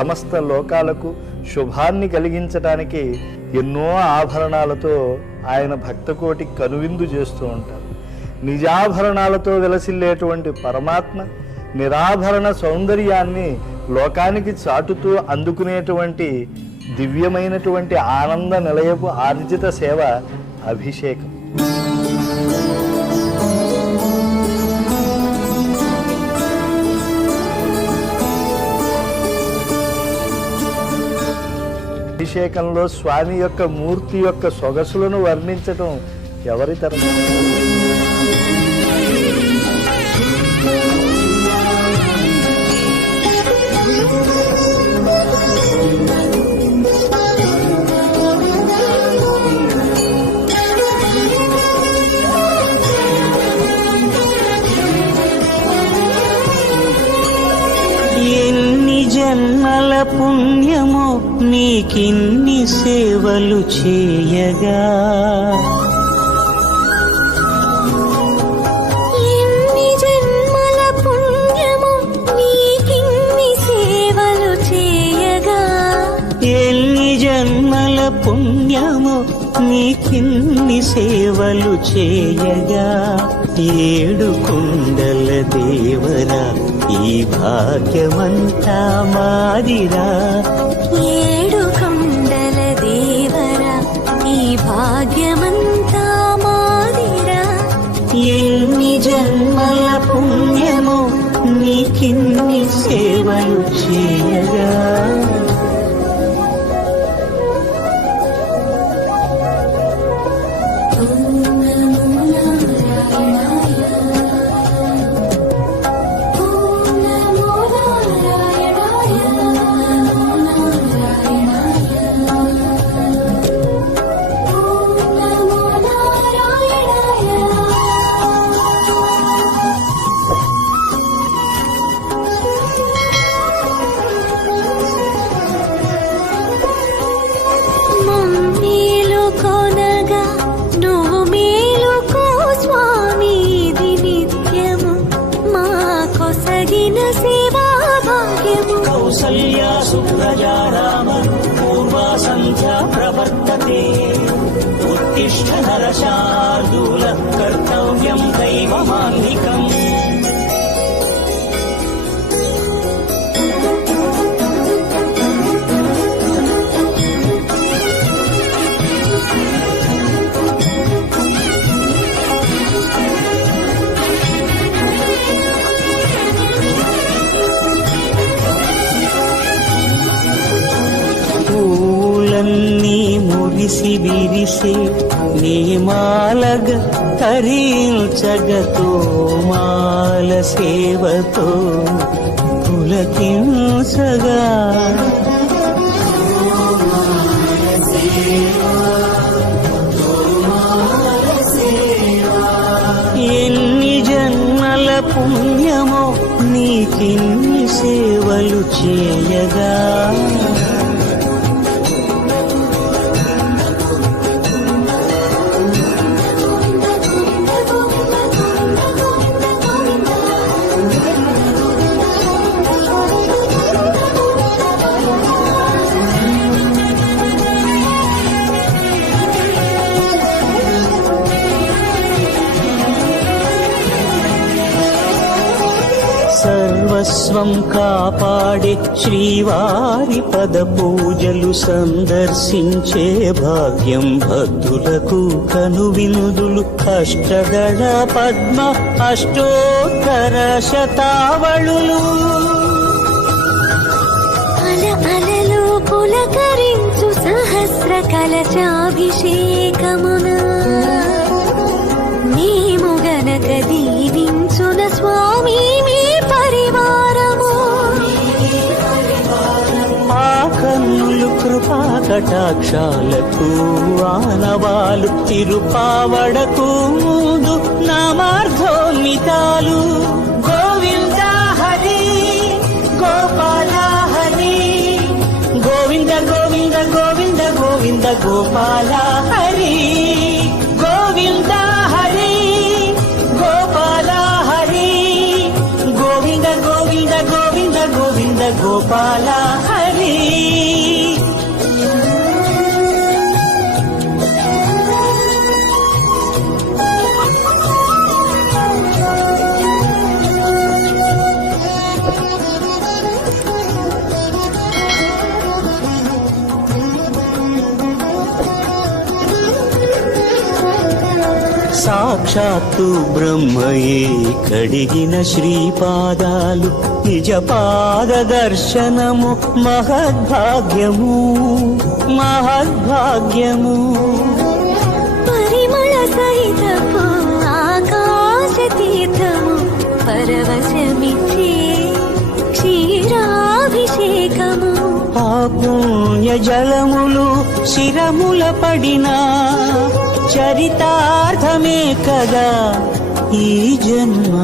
సమస్త లోకాలకు శుభాన్ని కలిగించడానికి ఎన్నో ఆభరణాలతో ఆయన భక్తకోటి కనువిందు చేస్తూ ఉంటారు. నిజాభరణాలతో విలసిల్లేటువంటి పరమాత్మ నిరాభరణ సౌందర్యాన్ని లోకానికి చాటుతూ అందుకునేటువంటి దివ్యమైనటువంటి ఆనంద నిలయపు ఆర్జిత సేవ అభిషేకం. అభిషేకంలో స్వామి యొక్క మూర్తి యొక్క సొగసులను వర్ణించటం ఎవరి తరం? జన్మల పుణ్యము నీకిన్ని సేవలు చేయగా, ఎన్ని జన్మల పుణ్యము నీకిన్ని సేవలు చేయగా, ఎన్ని జన్మల పుణ్యము నీకిన్ని సేవలు చేయగా, ఏడు కుండల దేవరా ఈ భాగ్యమంతా మాదిరా, ఏడు కొండల దేవరా ఈ భాగ్యమంతా మాదిరా, ఎన్ని జన్మల పుణ్యము నీకిన్ని సేవలు చేయగా. కౌసల్యా సుప్రజా రామ పూర్వా సంధ్యా ప్రవర్తతే, ఉత్తిష్ఠ నరశార్దూల కర్తవ్యం దైవమాన్నికం. పూలన్నీ మురిసి విరిసే నీమాలగ తరించగతో మాల సేవతో పులకించగా, ఎన్ని జన్మల పుణ్యమో నీకిన్ని సేవలు చేయగా. సర్వస్వం కాపాడే శ్రీవారి పద పూజలు సందర్శించే భాగ్యం భక్తులకు కనువినుదులు. అష్టదళ పద్మ అష్టోత్తర శతావళులు, అలలు పులకరించు సహస్ర కలశాభిషేకమున మేము గనక దీవించున స్వామి మీ పరివారము. ఆ కన్నులు కృపా కటాక్షాలకు ఆనవాలు తిరుపావడకు ముందు నామార్థోన్మితాలు. గోవింద హరి గోపాల హరి, గోవింద గోవింద గోవింద గోవింద గోపాల హరి, గోవింద హరి గోపాల హరి, గోవింద గోవింద గోవింద గోవింద గోపాల హరి. సాక్షాత్తు బ్రహ్మయే కడిగిన శ్రీపాదాలు నిజ పాద దర్శనము మహద్భాగ్యము మహద్భాగ్యము పరిమళ సహితపు ఆకాశ తీర్థము పరవశమిచ్చే క్షీరాభిషేకము ఆ పుణ్య జలములు శిరముల పడినా చరితార్థమే కదా ఈ జన్మ